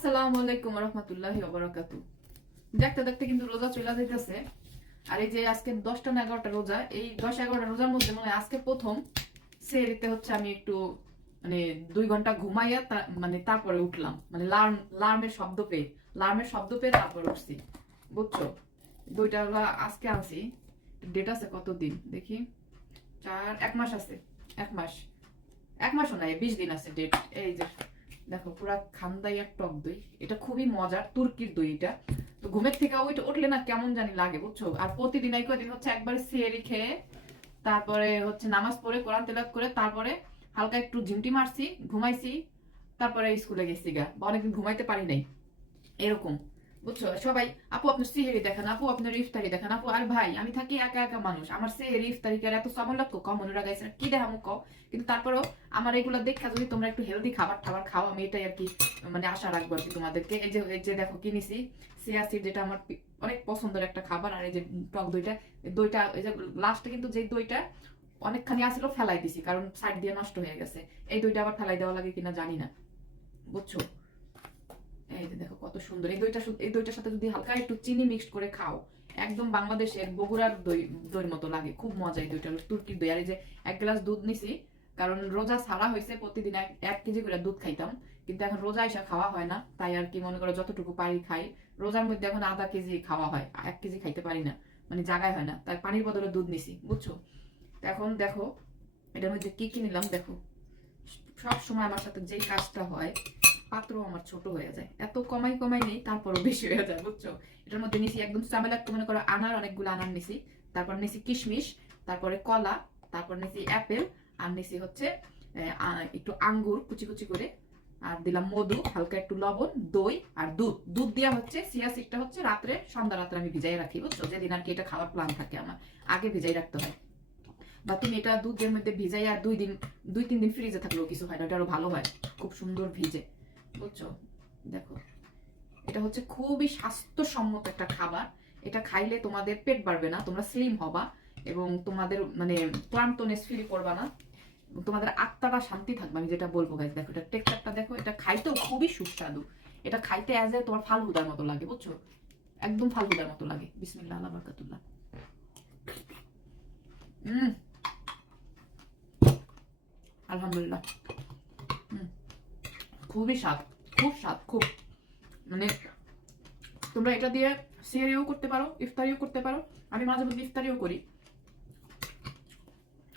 আসসালামু আলাইকুম রহমতুল্লাহ দেখতে দেখতে কিন্তু রোজা চলে আর এই যে আজকে দশটা না এগারোটা রোজা, এই দশ এগারোটা রোজার মধ্যে মনে আজকে প্রথম হচ্ছে আমি একটু মানে দুই ঘণ্টা ঘুমাইয়া মানে তারপরে উঠলাম। মানে লার্ম লার্মের শব্দ পেয়ে লার্মের শব্দ পেয়ে তারপরে উঠছি। বুঝছ? দুইটা হলো আজকে আনছি। ডেট আছে কতদিন? দেখি। চার, এক মাস আছে। এক মাস। এক মাসও নাই, বিশ দিন আছে ডেট এই যে দেখো, পুরা খান্দাই এক টক দই। এটা খুবই মজার, তুর্কির দই এটা। তো ঘুমের থেকে ওইটা উঠলে না কেমন জানি লাগে, বুঝছ? আর প্রতিদিন এই কদিন হচ্ছে একবার সেরি খেয়ে, তারপরে হচ্ছে নামাজ পড়ে, কোরআন তেলাত করে, তারপরে হালকা একটু ঝিমটি মারছি, ঘুমাইছি, তারপরে স্কুলে গেছি গা। বা অনেকদিন ঘুমাইতে পারি নাই। এরকম। বুঝছ? সবাই, আপু আপনার সিহেরি দেখান, আপু আপনার ইফতারি দেখান, আপু আর ভাই, আমি থাকি একা একা মানুষ। আমার সেহেরি ইফতারি আর এত সময় লাগতো কম মনে লাগাইছে কি দেখামু কও কিন্তু তারপরেও আমার এগুলো দেখা যদি তোমরা একটু হেলদি খাবার টাবার খাও, আমি এটাই আর কি মানে আশা রাখব আর কি তোমাদেরকে। এই যে এই যে দেখো, কিনেছি সিয়াসি যেটা আমার অনেক পছন্দের একটা খাবার, আর এই যে টক দইটা দইটা, এই যে লাস্টে কিন্তু যে দইটা অনেকখানি আসলো ফেলাই দিছি, কারণ সাইড দিয়ে নষ্ট হয়ে গেছে। এই দইটা আবার ফেলাই দেওয়া লাগে কিনা জানি না, বুঝছ? দেখো কত সুন্দর। এই দইটা এই দইটার সাথে যদি হালকা একটু চিনি মিক্সড করে খাও, একদম বগুড়ার দই মতো লাগে। খুব মজা এই দইটা তুর্কির দই। আর এই যে এক গ্লাস দুধ নিছি, কারণ রোজা ছাড়া হয়েছে, প্রতিদিন এক কেজি করে দুধ খাইতাম। কিন্তু এখন রোজা এসে খাওয়া হয় না, তাই আর কি মনে করো যতটুকু পারি খাই। রোজার মধ্যে এখন আধা কেজি খাওয়া হয় এক কেজি খাইতে পারি না মানে জাগায় হয় না। তাই পানির বদলে দুধ নিছি, বুঝছ? এখন দেখো, এটার মধ্যে কি কি নিলাম দেখো। সব সময় আমার সাথে যেই কাজটা হয় পাত্র আমার ছোট হয়ে যায়। এত কমাই কমাই নেই, তারপরও বেশি হয়ে যায়, বুঝছ? এটার মধ্যে নিছি একদম চামেলা মনে করো, আনার অনেকগুলো আনার নিছি। তারপর নিছি কিশমিশ, তারপরে কলা, তারপর নিছি অ্যাপেল, আর নিছি হচ্ছে একটু আঙ্গুর, কুচি কুচি করে। আর দিলাম মধু, হালকা একটু লবণ, দই আর দুধ। দুধ দেওয়া হচ্ছে, সিয়া সিটটা হচ্ছে রাত্রে, সন্ধ্যা রাত্রে আমি ভিজাই রাখি, বুঝছ? যেদিন আর কি এটা খাওয়ার প্ল্যান থাকে আমার, আগে ভিজাই রাখতে হয়। বা তুমি এটা দুধের মধ্যে ভিজাই আর দুই দিন, দুই তিন দিন ফ্রিজে থাকলেও কিছু হয় না, এটা আরও ভালো হয়, খুব সুন্দর ভিজে। বুঝছ দেখো, এটা হচ্ছে খুবই স্বাস্থ্যসম্মত একটা খাবার। এটা খাইলে তোমাদের পেট বাড়বে না, তোমরা স্লিম হবা এবং তোমাদের মানে ক্লান্তনেস ফিল করবা না। তোমাদের আত্মাটা শান্তি থাকবে, আমি যেটা বলব গাইজ দেখো, এটা দেখো, এটা খাইতেও খুবই সুস্বাদু। এটা খাইতে অ্যাজ এ তোমার ফালহুদার মতো লাগে, বুঝছ? একদম ফালহুদার মতো লাগে। বিসমিল্লাহ, আল্লাহ বারকাতুল্লাহ হুম আলহামদুলিল্লাহ। হুম খুবই স্বাদ, খুব স্বাদ, খুব। মানে তোমরা এটা দিয়ে সিয়ারিও করতে পারো, ইফতারিও করতে পারো, আমি মাঝে মধ্যে ইফতারিও করি।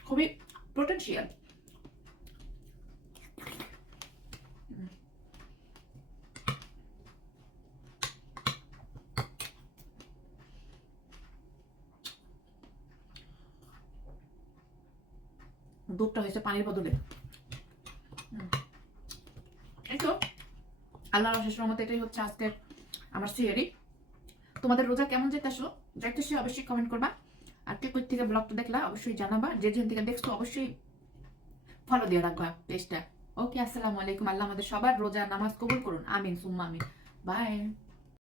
খুবই পোটেনশিয়াল দুধটা হয়েছে পানির বদলে। তো? আল্লাহর অশেষ রহমত এটাই হচ্ছে আজকের আমার সিয়ারি তোমাদের রোজা কেমন যেতেছো সে অবশ্যই কমেন্ট করবা। আর কে কই থেকে ব্লগটা দেখলা অবশ্যই জানাবা। যে যেখান থেকে দেখছ অবশ্যই ফলো দিয়ে রাখবা পেজটা ওকে আসসালামু আলাইকুম। আল্লাহ আমাদের সবার রোজা, নামাজ কবুল করুন। আমিন, সুম্মা আমিন। বাই